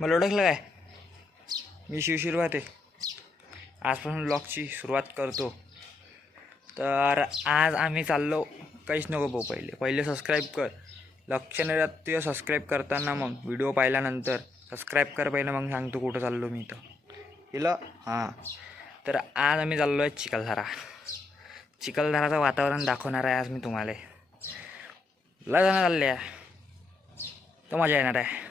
मला ओळखलं काय? मी शिवशिरवात आहे. आजपासून ब्लॉगची सुरुवात करतो. तर आज आम्ही चाललो. काहीच नको भाऊ, पहिले सबस्क्राईब कर. लक्ष नाही राहत ते सबस्क्राईब करताना. मग व्हिडिओ पाहिल्यानंतर सबस्क्राईब कर पहिलं, मग सांगतो कुठं चाललो मी. तर केलं हां. तर आज आम्ही चाललो आहे चिखलदरा. चिखलदराचं वातावरण दाखवणार आहे आज मी तुम्हाला. लय जण चालले आहे, तर मजा येणार आहे.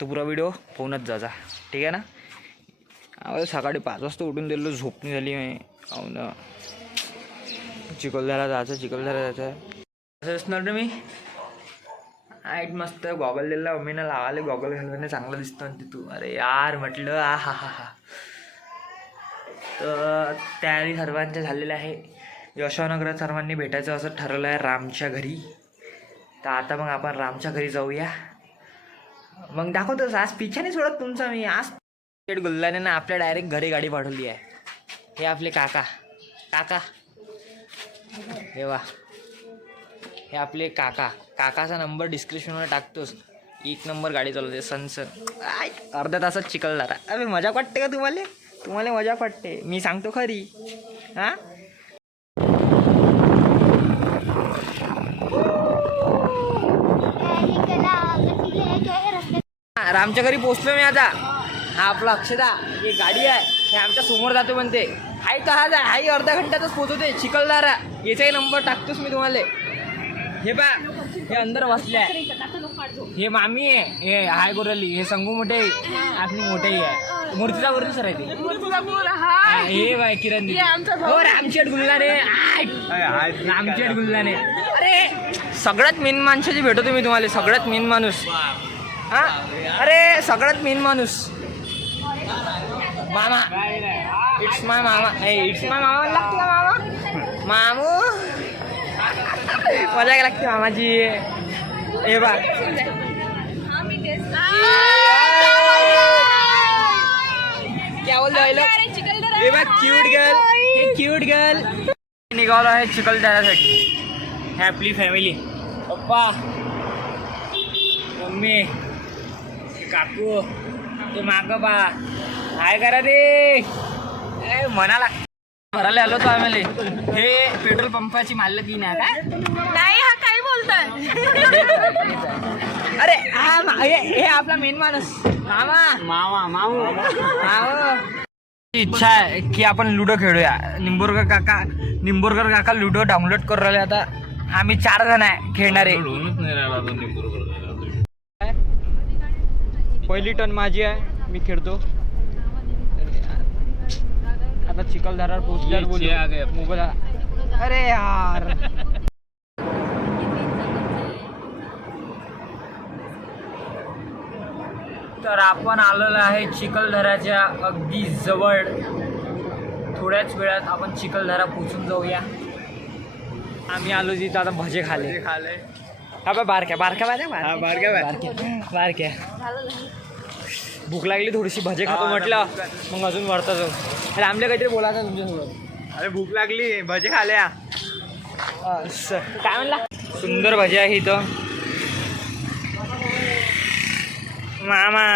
तो पुरा व्हिडिओ फोनच जा, ठीक आहे ना. सकाळी 5 वाजता उठून दिलो, झोप नाही झाली मी. ना चिखलदरा जायचं असं असणार ना. मी आईट मस्त गॉगल दिला मम्मीनं लावाले. गॉगल घालवाने चांगलं दिसतं ना तू. अरे यार म्हटलं हा हा हा. तर तयारी सर्वांच्या झालेल्या आहे. यशोनगरात सर्वांनी भेटायचं असं ठरवलं आहे रामच्या घरी. तर आता मग आपण रामच्या घरी जाऊया. मग दाखवतोस आज पिछा नाही सोडत तुमचा मी. आज गुल्लाने ना आपल्या डायरेक्ट घरी गाडी पाठवली आहे. हे आपले काका हे वा, हे आपले काकाचा नंबर डिस्क्रिप्शनवर टाकतोस. 1 नंबर गाडी चालवते सनसन. अर्ध्या तासात चिखलदरा. अरे मजाक वाटते का तुम्हाला मजाक वाटते? मी सांगतो खरी. हां रामच्या घरी पोचलो मी आता. हा आपला अक्षदा, ही गाडी आहे. हे आमच्या समोर जातो म्हणते. हाय तर हा हाई अर्ध्या घंट्यातच पोचवते चिखलदरा. याचाही नंबर टाकतोच मी तुम्हाला. हे पा, हे अंदर बसले आहे. हे मामी आहे, हे हाय गोरली. हे संगू मोठे, आपली मोठेही आहे. मूर्तीचा वरती सर आहे ते. हे बाय किरण दीदी. हो रामचेट गुल्लाने. रामचेट गुल्लाने. अरे सगळ्यात मेन माणसाची भेटतो मी तुम्हाला. सगळ्यात मेन माणूस. हा अरे सगळ्यात मेन माणूस मामा. इट्स माय मामा. इट्स माय मामा लागते का मामा? मामू मजा लागते मामाची. हे बा क्या बोल राहिलं. हे बा क्यूट गर्ल. हे क्यूट गर्ल निघालो आहे चिखलदऱ्यासाठी. हॅपली फॅमिली. पप्पा, मम्मी, काकू, ते मागं बा हाय करा रे. म्हणाला भरायला आलो तो आम्हाला. हे पेट्रोल पंपाची मालकी नाही काय? नाही, हा काय बोलताय? अरे हा हे आपला मेन माणूस मामा. इच्छा आहे की आपण लुडो खेळूया. निंबोरकर काका लुडो डाउनलोड करून राहिले. आता आम्ही 4 जण आहे खेळणारे. पहिली टर्न माझी आहे, मी खेळतो. आता चिखलदरावर पोहोचल्यावर बोलू मोबाईल. अरे यार तर आपण आलेलो आहे चिखलदराच्या अगदी जवळ. थोड्याच वेळात आपण चिखलदरा पोचून जाऊया. आम्ही आलो तिथं आता भजे खाले. हा बारक्या भूक लागली थोडीशी, भजे खातो म्हटलं. मग अजून वरता जाऊ. अरे आमल्या काहीतरी बोलायचं तुमच्यासोबत. अरे भूक लागली, भजे खाल्या. काय म्हणला? सुंदर भजे आहे इथं. मामा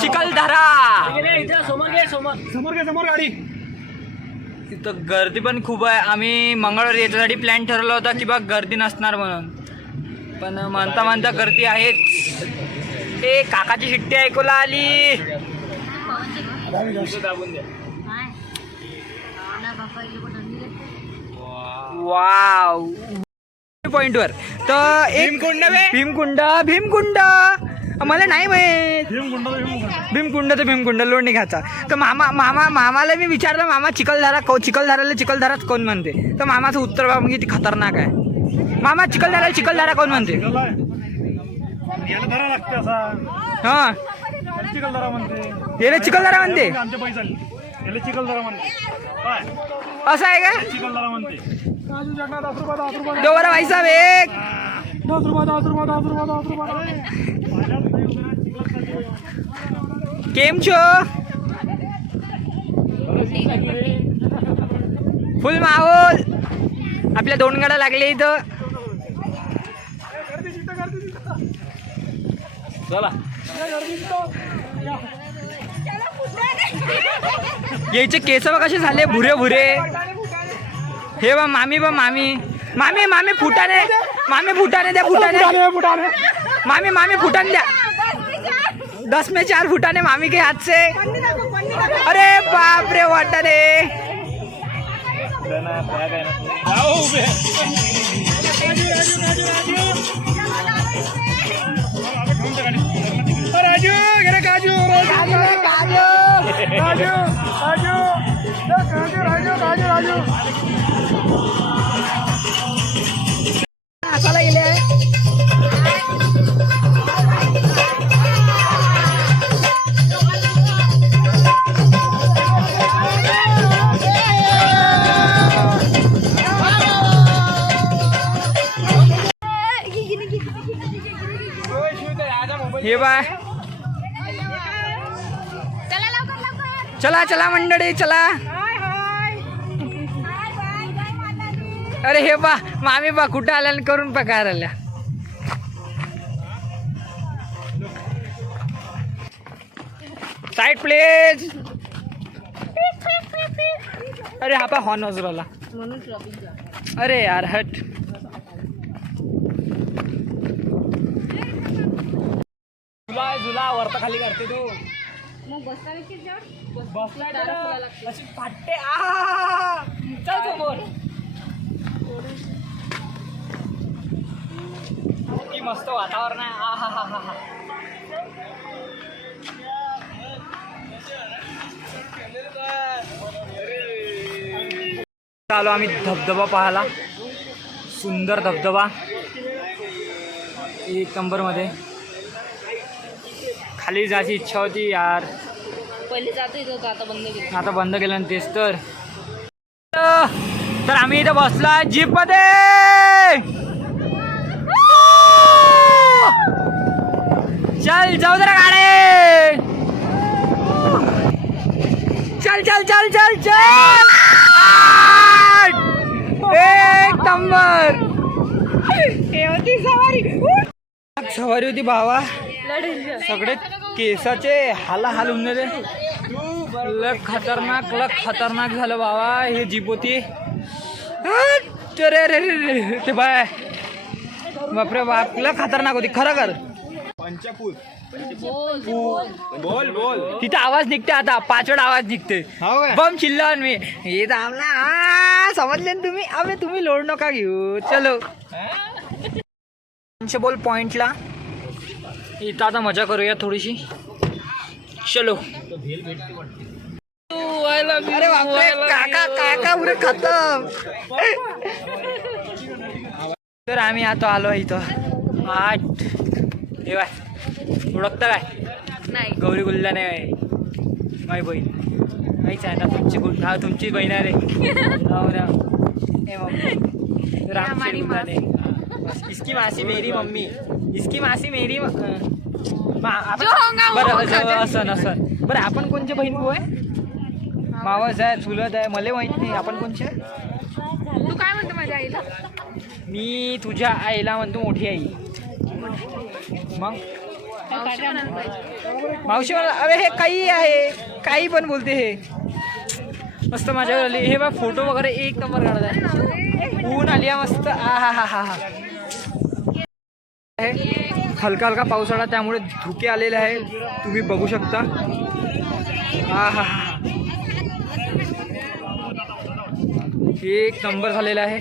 चिखलदरा. समोर गाडी. तिथं गर्दी पण खूप आहे. आम्ही मंगळवारी याच्यासाठी प्लॅन ठरवला होता की बा गर्दी नसणार म्हणून, पण म्हणता गर्दी आहेच. ते काकाची शिट्टी ऐकूला आली. वाव पॉइंटवर तर भीमकुंड मला नाही माहित. भीमकुंड लोणी घ्यायचा. तर मामाला मी विचारलं, मामा चिखलदराला कोण म्हणते? तर मामाचं उत्तर बघा किती खतरनाक आहे. मामा चिखलदरा कोण म्हणते? हा चिखलदरा म्हणते. याला चिखलदरा म्हणते. असं आहे का? चिखलदरा म्हणते. दोबारा भाई साहब एक 10 रुपये. केम छो? फुल माहोल. आपल्या 2 गाड्या लागले इथं. चला याचे केस बघ कसे झाले भुरे भुरे. हे बा मामी मामी फुटाने द्या फुटाने. मामी फुटाने द्या. 10 में 4 फुटाने मामी के हाथ से. अरे बाप रे वाटाणे. राजू गेले काजू राजू नाचायला गेले. हे बाय चला लवकर लवकर. चला मंडळी चला. अरे हे बा मामी बा कुठं आल्या आणि करून पकार आल्या. Side please. अरे हा पा हॉर्न वाजवला. अरे यार हट. झुला वरता खाली करते तू. बसला अशी फाटते. चल समोर. किती मस्त वातावरण आहे. आलो आम्ही धबधबा पाहायला. सुंदर धबधबा 1 नंबरमध्ये. खाली जायची इच्छा होती यार. पहिले जातो इथं आता बंद केलं. आता बंद केलं ना तेच तर आम्ही इथं बसला जीप मध्ये. चल जाऊ जरा गाडे. चल चल चल चल चल. 1 नंबर. सवारी होती भावा. सगळे केसाचे हाल होऊन गेले. लग खतरनाक झालं बाबा. हे जीप होती. रे ते बाय बापरे बाप. लग खतरनाक होती खरं कर. बोल तिथं आवाज निघते आता. 5 वेळा आवाज निघते. बम चिल्लान मी हे थांबला. समजले ना तुम्ही. अबे तुम्ही लोड नका घेऊ. चलो बोल पॉइंटला इथं आता मजा करूया थोडीशी. चलो. अरे बापरे काका पुरे खतम. तर आम्ही आता आलो इथं 8. हे बाय ओळखता काय? नाही. गौरी गुल्हाने आहे माझी बहीण. माहीच आहे ना तुमची हा तुमची बहीण आहे रे. हे मम्मी रामची गुल्हाने. इसकी मासी मेरी मम्मी. इसकी मासी मेरी बरं असं बरं. आपण कोणचे बहीण भाऊ आहे? मावस आहे चुलत आहे. मला माहित नाही आपण कोणचे. तू काय म्हणतो माझ्या आईला? मी तुझ्या आईला म्हणतो मोठी आई. मग मावशी मला. अरे हे काही आहे काही पण बोलते. हे मस्त माझ्यावर आली. हे बघ फोटो वगैरे 1 नंबर काढत आहे. ऊन आली आहे मस्त. हा हलका हलका पावसाळा त्यामुळे धुके आलेले आहे. तुम्ही बघू शकता. हा 1 नंबर झालेला आहे.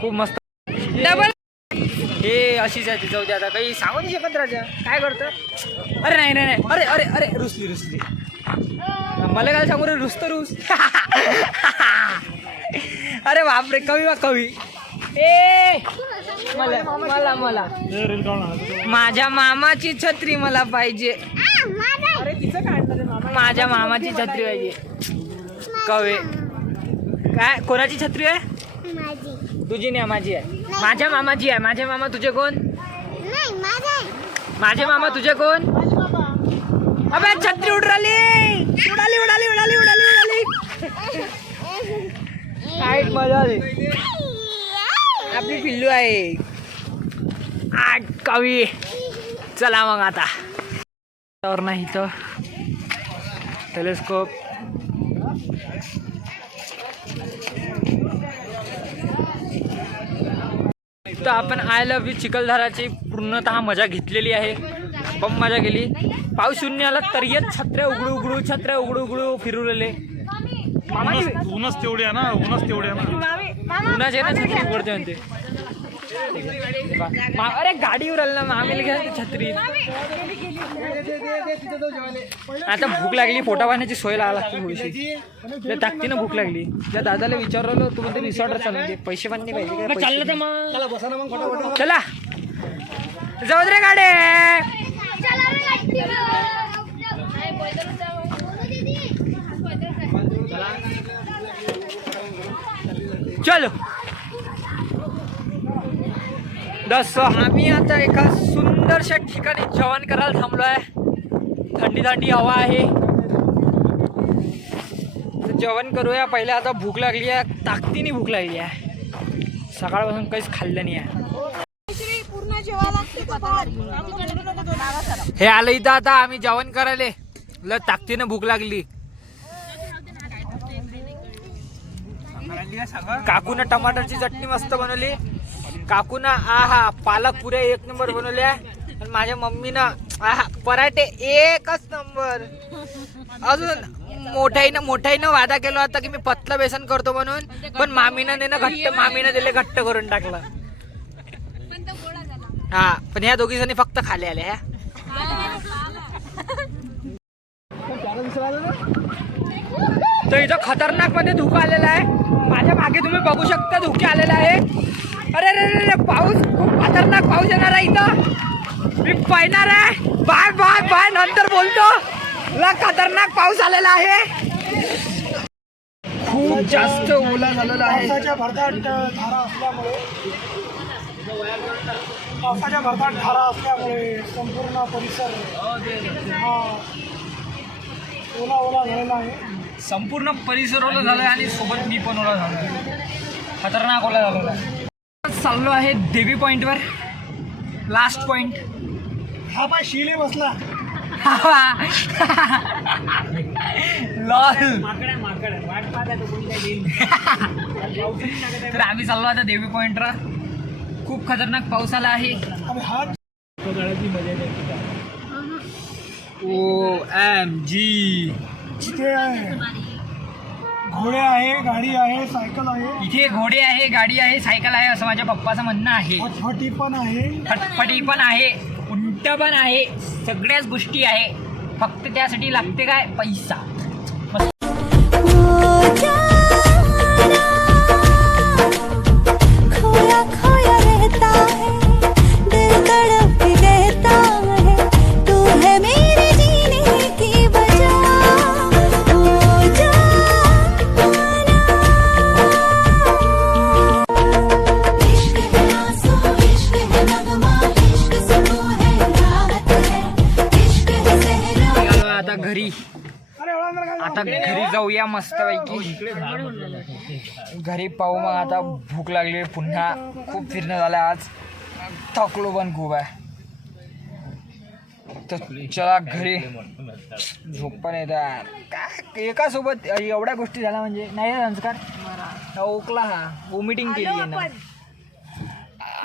खूप मस्त. डबल हे अशीच आहे. जाऊ दे आता काही सांगू नाही शकत. राजा काय करतं. अरे नाही अरे रुसली. मला काय सांगू रे. रुस. अरे बापरे कवी. ए मला माझ्या मामाची छत्री मला पाहिजे. माझ्या मामाची छत्री पाहिजे. कवे काय कोणाची छत्री आहे? तुझी नाही माझी आहे. माझ्या मामाची आहे. माझे मामा तुझे कोण? माझे मामा तुझे कोण? अबे छत्री उडाली. काय मजा आली. आपली पिल्लू आहे आठ कवी. चला मग आता तर नाही तर टेलिस्कोप तर आपण आय लव्ह यू चिखलदराची पूर्णतः मजा घेतलेली आहे. पण मजा गेली. पाऊस शून्य आला तरी छत्र्या उघडू उघडू फिरू राहिले. ऊनच तेवढे आहे ना, ऊनच तेवढे आहे ना. उन्हाचे ना छत्री उघडते म्हणते. अरे गाडीवर आलं ना मामीला घ्या छत्री. आता भूक लागली. पोटा पाण्याची सोय लावा लागते थोडीशी. त्या ताकदीनं भूक लागली. त्या दादाला विचारलं तू म्हणते रिसॉर्टवर चालू पैसे पण नाही पाहिजे. चाललं तर मग चला जाऊ दे रे गाडे. चलो आम्ही आता एका सुंदरशा ठिकाणी जेवण करायला थांबलो आहे. थंडी थंडी हवा आहे. तर जेवण करूया पहिले. आता भूक लागली आहे. ताकदीने भूक लागली आहे. सकाळपासून काहीच खाल्लं नाही आहे. हे आलं इथं. आता आम्ही जेवण करायला ल ताकदीनं भूक लागली. काकूनं टमाटरची चटणी मस्त बनवली. काकूनं आहा पालक पुऱ्या एक नंबर बनवल्या. आणि माझ्या मम्मीनं आहा पराठे एकच नंबर. अजून मोठ्याईनं वादा केला होता की मी पतलं बेसन करतो म्हणून. पण मामीनं दिले घट्ट करून टाकलं. हा पण ह्या दोघी जणी फक्त खाली आल्या. तर इथं खतरनाक मध्ये धुकं आलेला आहे. माझ्या मागे तुम्ही बघू शकता धुके आलेला आहे. अरे अरे पाऊस खूप खतरनाक पाऊस येणार आहे इथं. मी पाहणार आहे. बाय बाय बाय नंतर बोलतो. खतरनाक पाऊस आलेला आहे. खूप जास्त ओला झालेला आहे. पावसाच्या भरदाट धारा असल्यामुळे संपूर्ण परिसर ओला झालेला आहे. संपूर्ण परिसर ओला झालाय आणि सोबत मी पण ओला झालोय. खतरनाक ओला झालेला आहे. चाललो आहे देवी पॉइंटवर. Last point. हा पाय शिले बसला. तर आम्ही चाललो आता देवी पॉइंटवर. खूप खतरनाक पाऊस आला आहे. OMG. इथे घोडे आहे, गाडी आहे, सायकल आहे. इथे घोडे आहे, गाडी आहे, सायकल आहे असं माझ्या पप्पाचं म्हणणं आहे. फटफटी पण आहे. फटफटी पण आहे. उंट पण आहे. सगळ्याच गोष्टी आहे. फक्त त्यासाठी लागते काय पैसा. आता घरी जाऊया मस्तपैकी. घरी पाहू मग. आता भूक लागली पुन्हा. खूप फिरणं झालं आज. थकलो पण खूप आहे. तर चला घरी. झोप पण येतात. काय एका सोबत एवढ्या गोष्टी झाल्या म्हणजे नाही संस्कार. ओकला हा वॉमिटिंग केली आहे ना.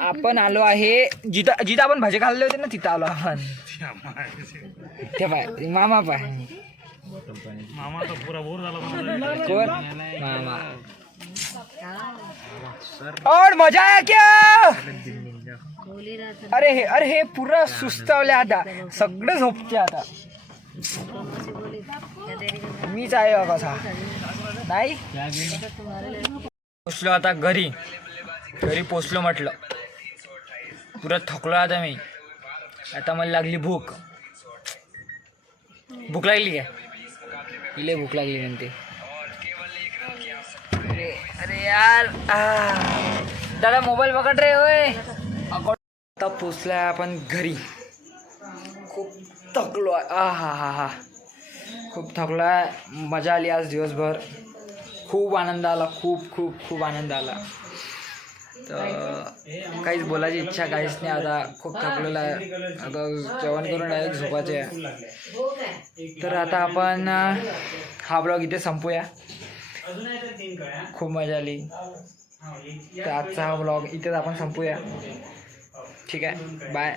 आपण आलो आहे जिथं आपण भजे खाल्ले होते ना तिथं आलो आपण. ते पाय मामा पाय. मामा तर पुरा बोर झाला. कोण मामा. और मजा आया क्या. अरे हे पुरा सुस्तावले. आता सगळे झोपते. आता मीच आहे कसा नाही. पोचलो आता घरी पोचलो म्हटलं. पुरा थकलो आता मी. आता मला लागली भूक लागली काय. इले भूक लागली नंतर. अरे यार दादा मोबाईल पकड रे. होय आता पोचलाय आपण घरी. खूप थकलो आहे. हा खूप थकलो आहे. मजा आली आज दिवसभर. खूप खूप आनंद आला, खूप खूप खूप आनंद आला. तर काहीच बोलायची इच्छा काहीच नाही. आता खूप थकलेलं आहे. आता जेवण करून डायरेक्ट झोपायचे आहे. तर आता आपण हा ब्लॉग इथे संपूया. खूप मजा आली. तर आजचा हा ब्लॉग इथेच आपण संपूया. ठीक आहे, बाय.